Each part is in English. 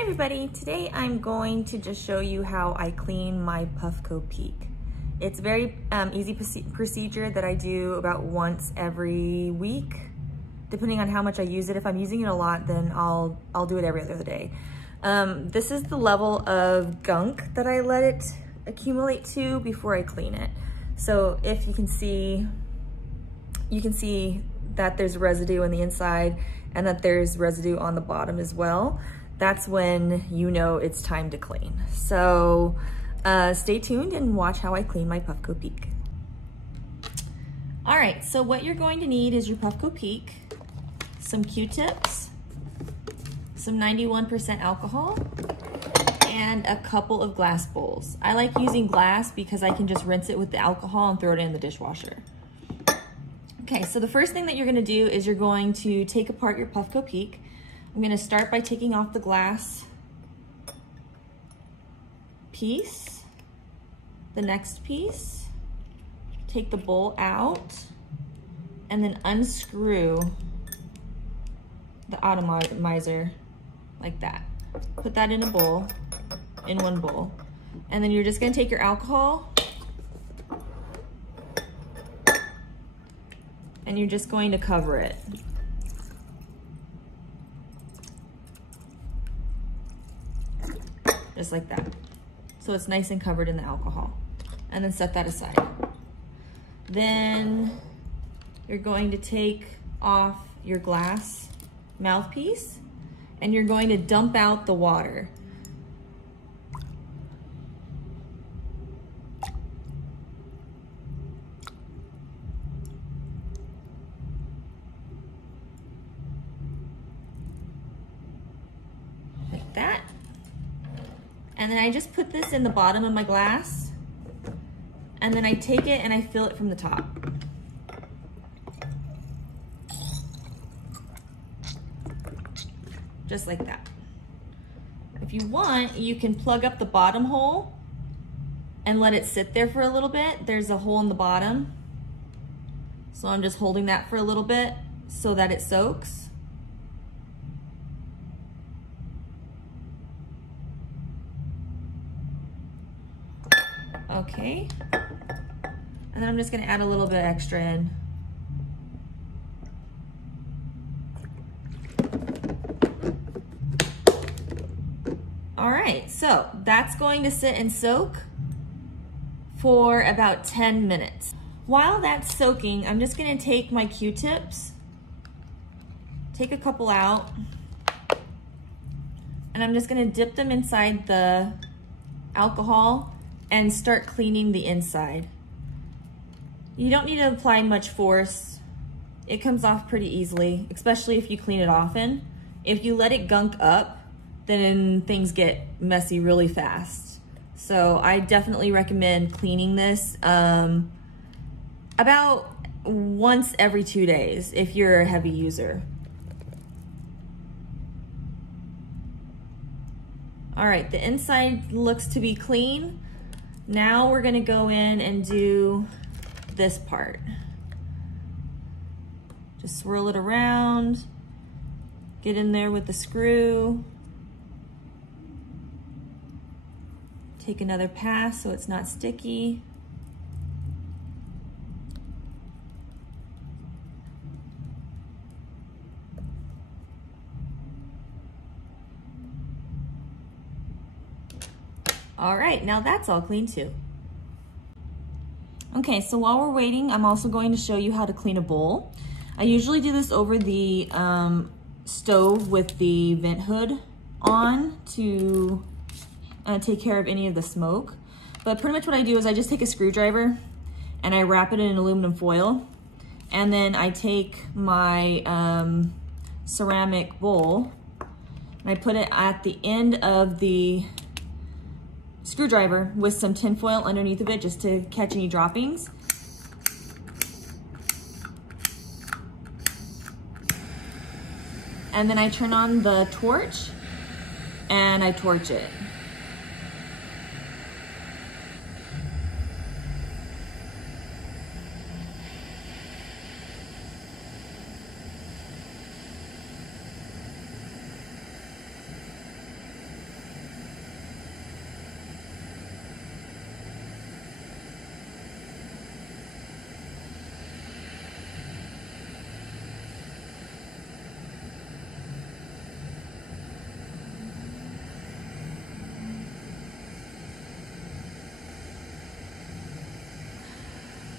Hi everybody, today I'm going to just show you how I clean my Puffco Peak. It's a very easy procedure that I do about once every week, depending on how much I use it. If I'm using it a lot, then I'll do it every other day. This is the level of gunk that I let it accumulate to before I clean it. So if you can see that there's residue on the inside and that there's residue on the bottom as well. That's when you know it's time to clean. So stay tuned and watch how I clean my Puffco Peak. All right, so what you're going to need is your Puffco Peak, some Q-tips, some 91% alcohol, and a couple of glass bowls. I like using glass because I can just rinse it with the alcohol and throw it in the dishwasher. Okay, so the first thing that you're gonna do is you're going to take apart your Puffco Peak. I'm gonna start by taking off the glass piece, the next piece, take the bowl out, and then unscrew the atomizer like that. Put that in a bowl, in one bowl. And then you're just gonna take your alcohol and you're just going to cover it. Just like that. So it's nice and covered in the alcohol. And then set that aside. Then you're going to take off your glass mouthpiece and you're going to dump out the water. Like that. And then I just put this in the bottom of my glass, and then I take it and I fill it from the top. Just like that. If you want, you can plug up the bottom hole and let it sit there for a little bit. There's a hole in the bottom. So I'm just holding that for a little bit so that it soaks. Okay, and then I'm just gonna add a little bit extra in. All right, so that's going to sit and soak for about 10 minutes. While that's soaking, I'm just gonna take my Q-tips, take a couple out, and I'm just gonna dip them inside the alcohol and start cleaning the inside. You don't need to apply much force. It comes off pretty easily, especially if you clean it often. If you let it gunk up, then things get messy really fast. So I definitely recommend cleaning this about once every 2 days if you're a heavy user. All right, the inside looks to be clean. Now we're gonna go in and do this part. Just swirl it around, get in there with the screw, take another pass so it's not sticky. All right, now that's all clean too. Okay, so while we're waiting, I'm also going to show you how to clean a bowl. I usually do this over the stove with the vent hood on to take care of any of the smoke. But pretty much what I do is I just take a screwdriver and I wrap it in aluminum foil. And then I take my ceramic bowl and I put it at the end of the screwdriver with some tin foil underneath of it just to catch any droppings. And then I turn on the torch and I torch it.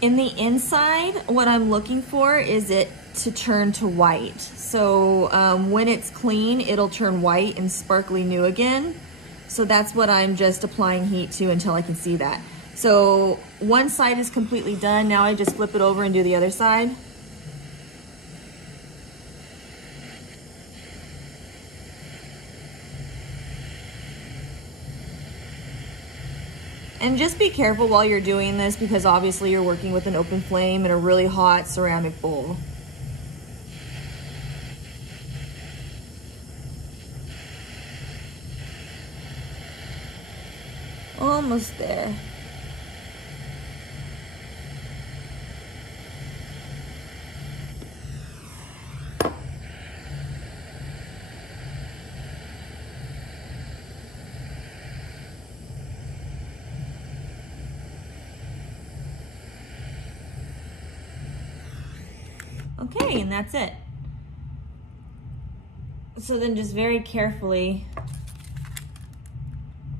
In the inside, what I'm looking for is it to turn to white. So when it's clean, it'll turn white and sparkly new again. So that's what I'm just applying heat to until I can see that. So one side is completely done. Now I just flip it over and do the other side. And just be careful while you're doing this because obviously you're working with an open flame in a really hot ceramic bowl. Almost there. Okay, and that's it. So then just very carefully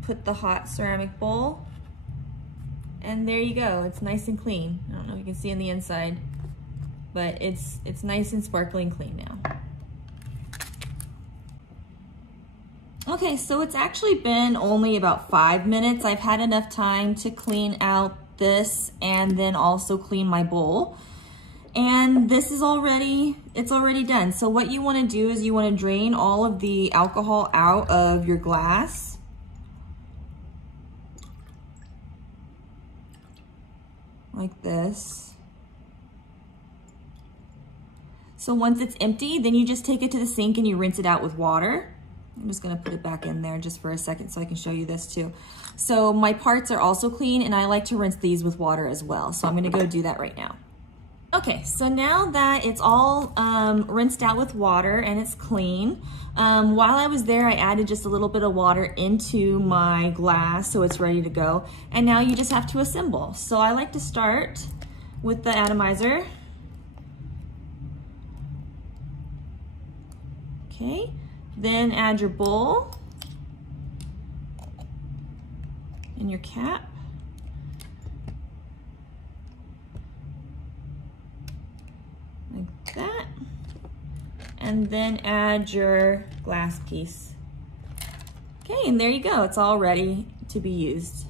put the hot ceramic bowl, and there you go. It's nice and clean. I don't know if you can see on the inside, but it's nice and sparkling clean now. Okay, so it's actually been only about 5 minutes. I've had enough time to clean out this and then also clean my bowl. And this is it's already done. So what you want to do is you want to drain all of the alcohol out of your glass. Like this. So once it's empty, then you just take it to the sink and you rinse it out with water. I'm just gonna put it back in there just for a second so I can show you this too. So my parts are also clean and I like to rinse these with water as well. So I'm gonna go do that right now. Okay, so now that it's all rinsed out with water and it's clean, while I was there, I added just a little bit of water into my glass so it's ready to go. And now you just have to assemble. So I like to start with the atomizer. Okay, then add your bowl and your cap. Like that. And then add your glass piece. Okay, and there you go. It's all ready to be used.